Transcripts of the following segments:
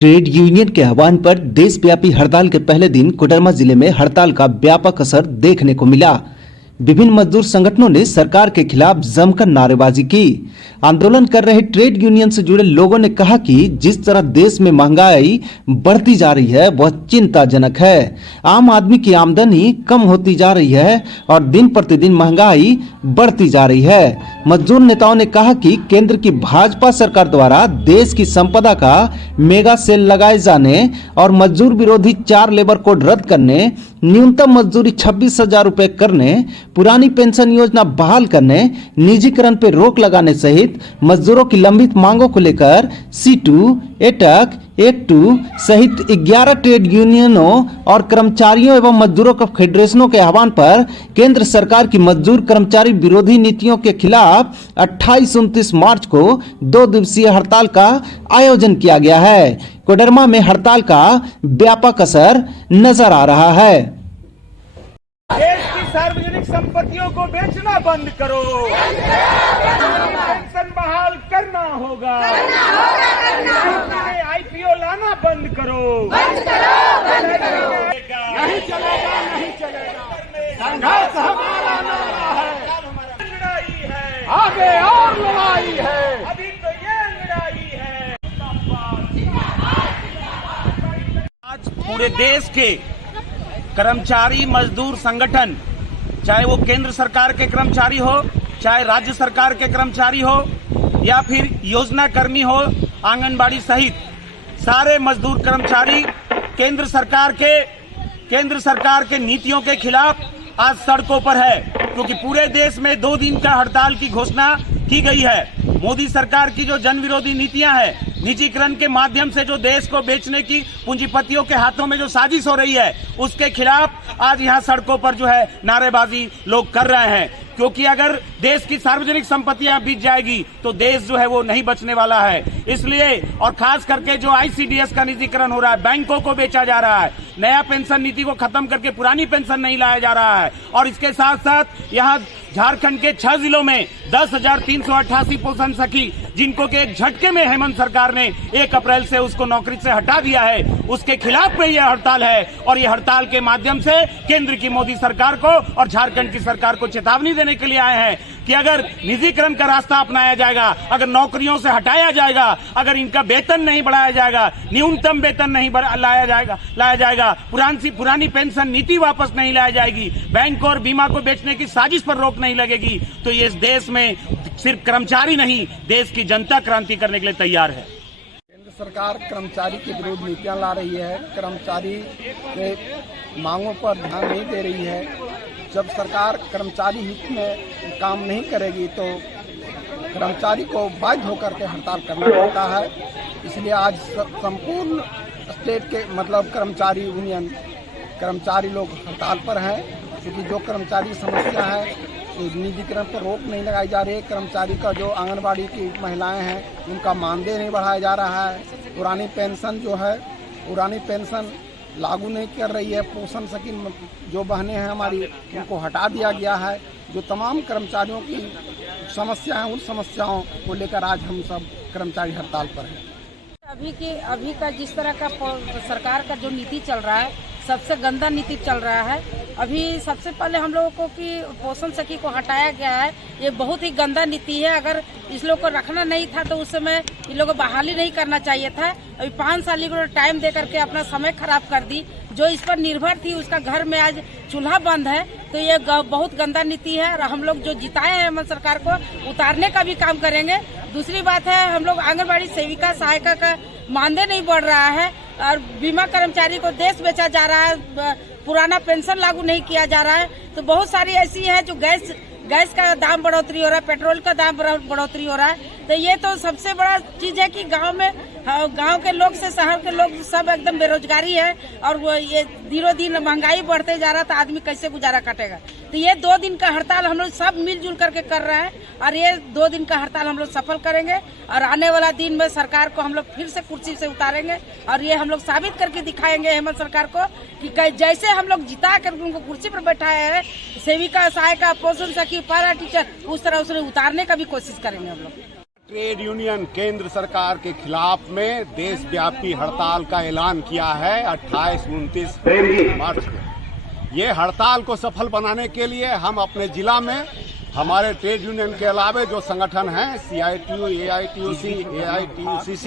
Trade union के आह्वान पर देशव्यापी हड़ताल के पहले दिन कोडरमा जिले में हड़ताल का व्यापक असर देखने को मिला। विभिन्न मजदूर संगठनों ने सरकार के खिलाफ जमकर नारेबाजी की। आंदोलन कर रहे ट्रेड यूनियन से जुड़े लोगों ने कहा कि जिस तरह देश में महंगाई बढ़ती जा रही है वह चिंताजनक है। आम आदमी की आमदनी कम होती जा रही है और दिन प्रतिदिन महंगाई बढ़ती जा रही है। मजदूर नेताओं ने कहा कि केंद्र की भाजपा सरकार द्वारा देश की संपदा का मेगा सेल लगाए जाने और मजदूर विरोधी 4 लेबर कोड रद्द करने, न्यूनतम मजदूरी 26,000 रुपए करने, पुरानी पेंशन योजना बहाल करने, निजीकरण पर रोक लगाने सहित मजदूरों की लंबित मांगों को लेकर सीटू, एटक, एक2 सहित 11 ट्रेड यूनियनों और कर्मचारियों एवं मजदूरों के फेडरेशनों के आह्वान पर केंद्र सरकार की मजदूर कर्मचारी विरोधी नीतियों के खिलाफ 28-29 मार्च को 2 दिवसीय हड़ताल का आयोजन किया गया है। कोडरमा में हड़ताल का व्यापक असर नजर आ रहा है। देश की सार्वजनिक संपत्तियों को बेचना बंद करो, पेंशन बहाल करना होगा, आईपीओ लाना बंद करो, नहीं चलेगा, नहीं चलेगा। संघर्ष हमारा नारा है, लड़ाई है, आगे और लड़ाई है, अभी तो ये लड़ाई है। आज पूरे देश के कर्मचारी मजदूर संगठन, चाहे वो केंद्र सरकार के कर्मचारी हो, चाहे राज्य सरकार के कर्मचारी हो या फिर योजना कर्मी हो, आंगनबाड़ी सहित सारे मजदूर कर्मचारी केंद्र सरकार के नीतियों के खिलाफ आज सड़कों पर है, क्योंकि पूरे देश में 2 दिन का हड़ताल की घोषणा की गई है। मोदी सरकार की जो जन विरोधी नीतियां हैं, निजीकरण के माध्यम से जो देश को बेचने की पूंजीपतियों के हाथों में जो साजिश हो रही है, उसके खिलाफ आज यहाँ सड़कों पर जो है नारेबाजी लोग कर रहे हैं। क्योंकि अगर देश की सार्वजनिक संपत्तियां बीत जाएगी तो देश जो है वो नहीं बचने वाला है। इसलिए और खास करके जो आईसीडीएस का निजीकरण हो रहा है, बैंकों को बेचा जा रहा है, नया पेंशन नीति को खत्म करके पुरानी पेंशन नहीं लाया जा रहा है, और इसके साथ साथ यहाँ झारखंड के 6 जिलों में 10,388 पोषण सखी, जिनको के एक झटके में हेमंत सरकार ने 1 अप्रैल से उसको नौकरी से हटा दिया है, उसके खिलाफ में यह हड़ताल है। और यह हड़ताल के माध्यम से केंद्र की मोदी सरकार को और झारखंड की सरकार को चेतावनी देने के लिए आए हैं कि अगर निजीकरण का रास्ता अपनाया जाएगा, अगर नौकरियों से हटाया जाएगा, अगर इनका वेतन नहीं बढ़ाया जाएगा, न्यूनतम वेतन नहीं लाया जाएगा, पुरानी पेंशन नीति वापस नहीं लाया जाएगी, बैंक और बीमा को बेचने की साजिश पर रोक नहीं लगेगी, तो ये इस देश में सिर्फ कर्मचारी नहीं, देश की जनता क्रांति करने के लिए तैयार है। केंद्र सरकार कर्मचारी के विरुद्ध नीतियां ला रही है, कर्मचारी के मांगों पर ध्यान नहीं दे रही है। जब सरकार कर्मचारी हित में काम नहीं करेगी तो कर्मचारी को बाध्य होकर के हड़ताल करना पड़ता है। इसलिए आज संपूर्ण स्टेट के मतलब कर्मचारी यूनियन कर्मचारी लोग हड़ताल पर हैं, क्योंकि जो कर्मचारी समस्या है तो निजीकरण पर रोक नहीं लगाई जा रही है। कर्मचारी का जो आंगनबाड़ी की महिलाएं हैं उनका मानदेय नहीं बढ़ाया जा रहा है। पुरानी पेंशन लागू नहीं कर रही है। पोषण सखी जो बहनें हैं हमारी, उनको हटा दिया गया है। जो तमाम कर्मचारियों की समस्या है, उन समस्याओं को लेकर आज हम सब कर्मचारी हड़ताल पर हैं। अभी का जिस तरह का सरकार का जो नीति चल रहा है, सबसे गंदा नीति चल रहा है। अभी सबसे पहले हम लोगों को कि पोषण सखी को हटाया गया है, ये बहुत ही गंदा नीति है। अगर इस लोग को रखना नहीं था तो उस समय इन लोगों को बहाली नहीं करना चाहिए था। अभी 5 साल को टाइम दे करके अपना समय खराब कर दी। जो इस पर निर्भर थी उसका घर में आज चूल्हा बंद है, तो ये बहुत गंदा नीति है। और हम लोग जो जिताए हैं हेमंत सरकार को उतारने का भी काम करेंगे। दूसरी बात है, हम लोग आंगनबाड़ी सेविका सहायिका का मानदेय नहीं बढ़ रहा है और बीमा कर्मचारी को देश बेचा जा रहा है, पुराना पेंशन लागू नहीं किया जा रहा है। तो बहुत सारी ऐसी है जो गैस का दाम बढ़ोतरी हो रहा है, पेट्रोल का दाम बढ़ोतरी हो रहा है। तो ये तो सबसे बड़ा चीज है कि गांव के लोग से शहर के लोग सब एकदम बेरोजगारी है, और वो ये दिनों दिन महंगाई बढ़ते जा रहा, तो आदमी कैसे गुजारा काटेगा। तो ये 2 दिन का हड़ताल हम लोग सब मिलजुल करके कर रहे हैं, और ये 2 दिन का हड़ताल हम लोग सफल करेंगे। और आने वाला दिन में सरकार को हम लोग फिर से कुर्सी से उतारेंगे, और ये हम लोग साबित करके दिखाएंगे हेमंत सरकार को कि जैसे हम लोग जिता कर उनको कुर्सी पर बैठाए हैं, सेविका सहायिका पोषण सखी पैरा टीचर, उस तरह उसे उतारने का भी कोशिश करेंगे हम लोग। ट्रेड यूनियन केंद्र सरकार के खिलाफ में देशव्यापी हड़ताल का ऐलान किया है 28-29 मार्च को। ये हड़ताल को सफल बनाने के लिए हम अपने जिला में हमारे ट्रेड यूनियन के अलावे जो संगठन हैं CITU, AITUC, AITUCC,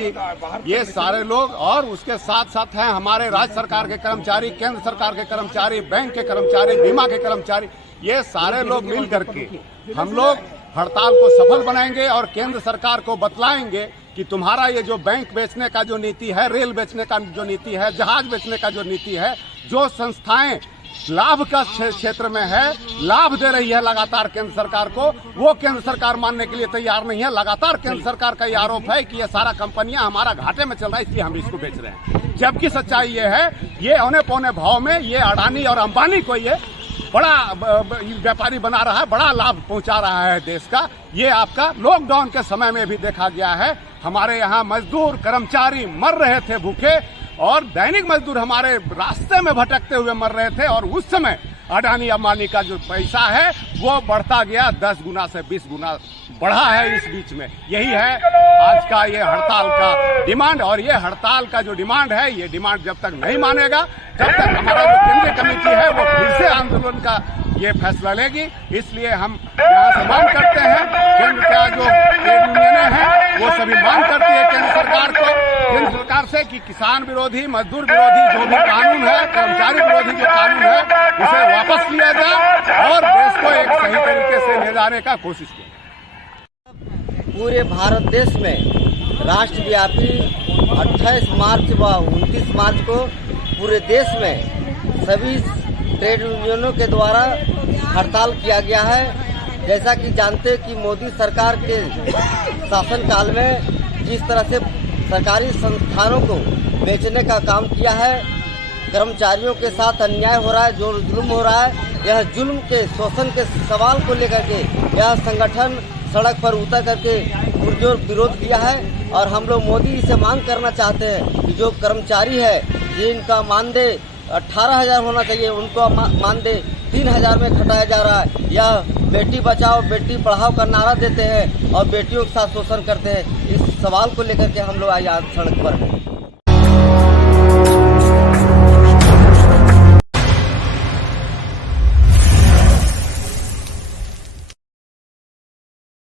ये सारे लोग और उसके साथ साथ हैं हमारे राज्य सरकार के कर्मचारी, केंद्र सरकार के कर्मचारी, बैंक के कर्मचारी, बीमा के कर्मचारी, ये सारे लोग मिल करके हम लोग हड़ताल को सफल बनाएंगे और केंद्र सरकार को बतलाएंगे कि तुम्हारा ये जो बैंक बेचने का जो नीति है, रेल बेचने का जो नीति है, जहाज बेचने का जो नीति है, जो संस्थाएं लाभ का क्षेत्र में है, लाभ दे रही है लगातार केंद्र सरकार को, वो केंद्र सरकार मानने के लिए तैयार नहीं है। लगातार केंद्र सरकार का ये आरोप है कि ये सारा कंपनियां हमारा घाटे में चल रहा है, इसलिए हम इसको बेच रहे हैं। जबकि सच्चाई ये है, ये औने पौने भाव में ये अडानी और अंबानी को ये बड़ा व्यापारी बना रहा है, बड़ा लाभ पहुंचा रहा है देश का। ये आपका लॉकडाउन के समय में भी देखा गया है। हमारे यहाँ मजदूर कर्मचारी मर रहे थे भूखे और दैनिक मजदूर हमारे रास्ते में भटकते हुए मर रहे थे और उस समय अडानी अंबानी का जो पैसा है वो बढ़ता गया, 10 गुना से 20 गुना बढ़ा है इस बीच में। यही है आज का ये हड़ताल का डिमांड और ये हड़ताल का जो डिमांड है, ये डिमांड जब तक नहीं मानेगा, जब तक हमारा जो केंद्रीय कमेटी है वो फिर से आंदोलन का ये फैसला लेगी। इसलिए हम यहाँ से मांग करते हैं, केंद्र का जो ट्रेड यूनियनें हैं वो सभी मांग करती है केंद्र सरकार से कि किसान विरोधी, मजदूर विरोधी जो भी कानून है, कर्मचारी विरोधी जो कानून है, उसे वापस लिया जाए और देश को एक सही तरीके से ले जाने का कोशिश की। पूरे भारत देश में राष्ट्रव्यापी 28 मार्च व 29 मार्च को पूरे देश में सभी ट्रेड यूनियनों के द्वारा हड़ताल किया गया है। जैसा कि जानते कि मोदी सरकार के शासनकाल में जिस तरह से सरकारी संस्थानों को बेचने का काम किया है, कर्मचारियों के साथ अन्याय हो रहा है, जो जुल्म हो रहा है, यह जुल्म के शोषण के सवाल को लेकर के यह संगठन सड़क पर उतर करके पुरजोर विरोध किया है। और हम लोग मोदी से मांग करना चाहते हैं कि जो कर्मचारी है जिनका मानदेय 18,000 होना चाहिए, उनको मानदेय 3,000 में घटाया जा रहा है। यह बेटी बचाओ बेटी पढ़ाओ का नारा देते हैं और बेटियों के साथ शोषण करते हैं। इस सवाल को लेकर के हम लोग आज सड़क पर हैं।